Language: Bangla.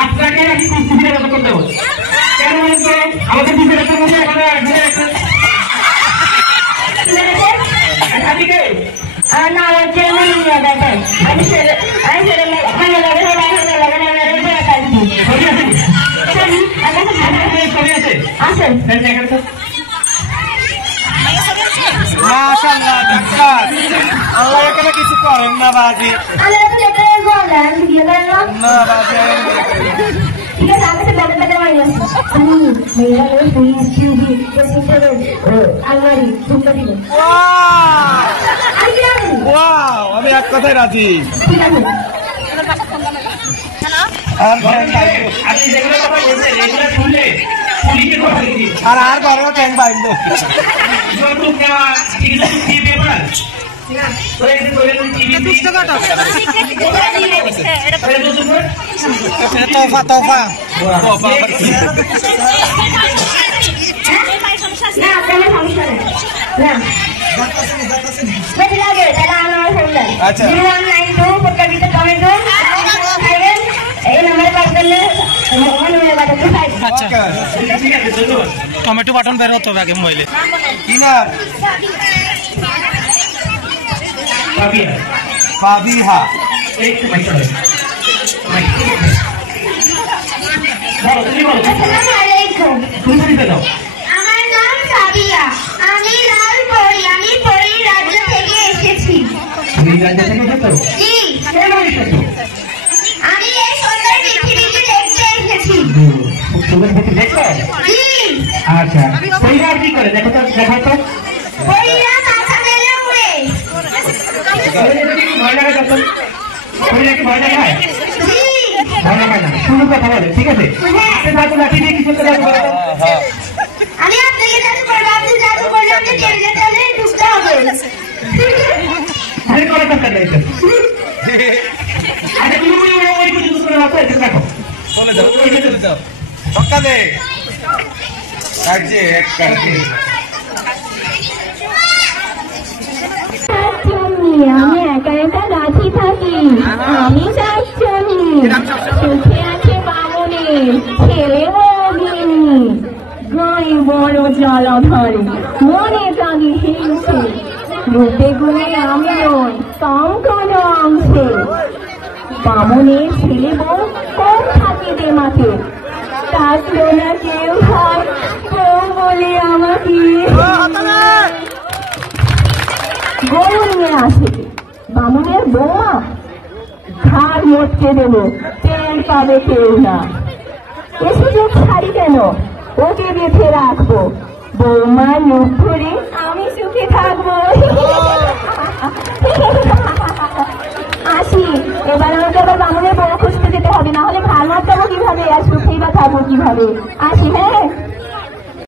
আপনাকে আমি কুস্তির কথা করতে হবে কেন বলুন তো আমাদের বিপরীত একটা মধ্যে আল্লাহ এখানে কিছু করেন না বাজি না বাজি ঠিক আছে আমাকে ব্যাপারটা দেওয়াই আছে আমি মেয়েরা ফ্রিজ টিভি ড্রেসিং টেবিল আলমারি ঝুমকা দিব ওয়াও আমি এক কথায় রাজি ঠিক আছে আর ঘরেও ট্যাঙ্ক বাইন্ড তোফা তোফা আচ্ছা টমেটো বাটন বের হতে হবে আগে মোবাইলে ফাবিহা আমার নাম সাবিয়া আমি লাল পরি আমি পরীর রাজ্য থেকে এসেছি জি আমি এই সুন্দর পৃথিবীকে দেখতে এসেছি আচ্ছা পরিবার কি করে দেখো তো দেখাও তো পরীরা মাথা মেলে উড়ে শুরু কথা বলে ঠিক আছে আমি আপনাকে জাদু করবো আপনি জাদু করলে আপনি টেবিলে চলে ঢুকতে হবে দেখো পক্কা দে কাটছে এক কাটছে আমি একা একা গাছি থাকি আমি চাচ্ছি সুখে আছে বামনের ছেলে বগিনি গায়ে বড় জলাধারে মনে জাগি হিংসে রূপে গুণে আমি নই কম কোন অংশে বামনের ছেলে বউ কম থাকে দে মাঠে থাকলো না কেউ হয় কেউ বলে আমাকে গরু নিয়ে আসে বামুনের বৌমা ঘাড় মোটকে দেব তেল পাবে কেউ না এসে যে ছাড়ি কেন ওকে বেঁধে রাখবো বৌমা মুখ ধরে আমি সুখে থাকবো আসি এবার আমাকে আবার বামুনের বউ খুঁজতে যেতে হবে না হলে ঘাড় মারতে কিভাবে আর সুখেই বা থাকবো কিভাবে আসি হ্যাঁ